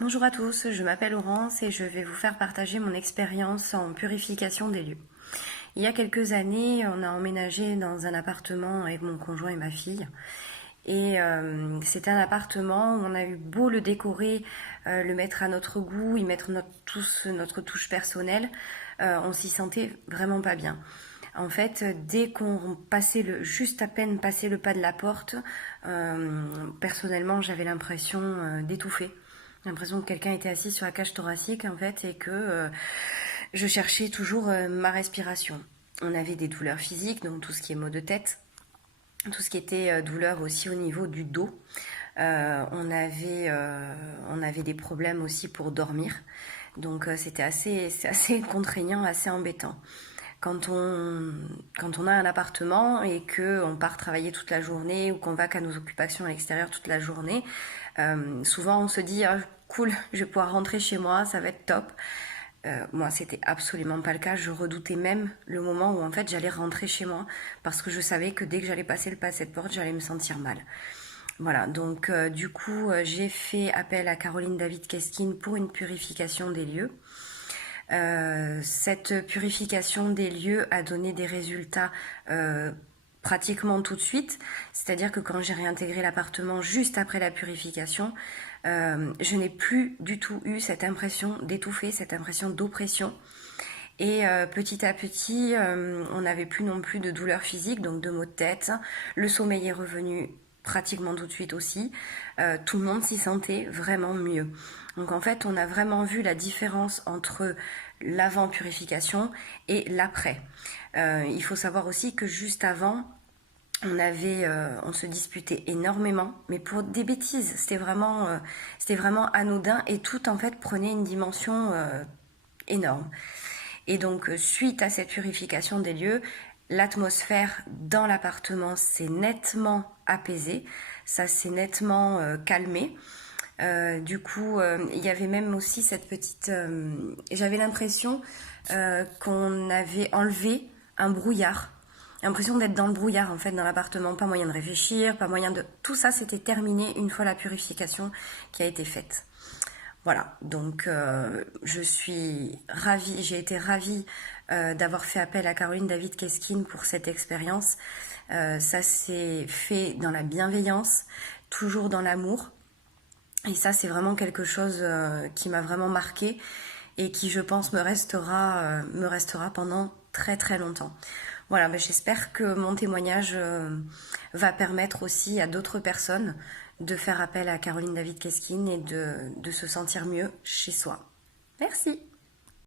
Bonjour à tous, je m'appelle Laurence et je vais vous faire partager mon expérience en purification des lieux. Il y a quelques années, on a emménagé dans un appartement avec mon conjoint et ma fille. Et c'était un appartement où on a eu beau le décorer, le mettre à notre goût, y mettre notre touche personnelle, on s'y sentait vraiment pas bien. En fait, dès qu'on passait juste à peine passé le pas de la porte, personnellement, j'avais l'impression d'étouffer. L'impression que quelqu'un était assis sur la cage thoracique en fait et que je cherchais toujours ma respiration. On avait des douleurs physiques, donc tout ce qui est maux de tête, tout ce qui était douleur aussi au niveau du dos. On avait des problèmes aussi pour dormir, donc c'est assez contraignant, assez embêtant. Quand on a un appartement et qu'on part travailler toute la journée ou qu'on va qu'à nos occupations à l'extérieur toute la journée, souvent on se dit ah, cool, je vais pouvoir rentrer chez moi, ça va être top. Moi, c'était absolument pas le cas. Je redoutais même le moment où en fait j'allais rentrer chez moi parce que je savais que dès que j'allais passer le pas de cette porte, j'allais me sentir mal. Voilà, donc du coup, j'ai fait appel à Caroline David-Keskin pour une purification des lieux. Cette purification des lieux a donné des résultats pratiquement tout de suite, c'est-à-dire que quand j'ai réintégré l'appartement juste après la purification, je n'ai plus du tout eu cette impression d'étouffer, cette impression d'oppression. Et petit à petit, on n'avait plus non plus de douleurs physiques, donc de maux de tête. Le sommeil est revenu pratiquement tout de suite aussi. Tout le monde s'y sentait vraiment mieux. Donc en fait, on a vraiment vu la différence entre l'avant-purification et l'après. Il faut savoir aussi que juste avant, on se disputait énormément, mais pour des bêtises. C'était vraiment anodin et tout en fait prenait une dimension énorme. Et donc, suite à cette purification des lieux, l'atmosphère dans l'appartement s'est nettement apaisée, ça s'est nettement calmé. Du coup, il y avait même aussi cette petite... j'avais l'impression qu'on avait enlevé un brouillard. L'impression d'être dans le brouillard en fait dans l'appartement, pas moyen de réfléchir, pas moyen de... Tout ça c'était terminé une fois la purification qui a été faite. Voilà, donc je suis ravie, j'ai été ravie d'avoir fait appel à Caroline David-Keskin pour cette expérience. Ça s'est fait dans la bienveillance, toujours dans l'amour. Et ça, c'est vraiment quelque chose qui m'a vraiment marquée et qui, je pense, me restera pendant très très longtemps. Voilà, ben, j'espère que mon témoignage va permettre aussi à d'autres personnes de faire appel à Caroline David-Keskin et de se sentir mieux chez soi. Merci.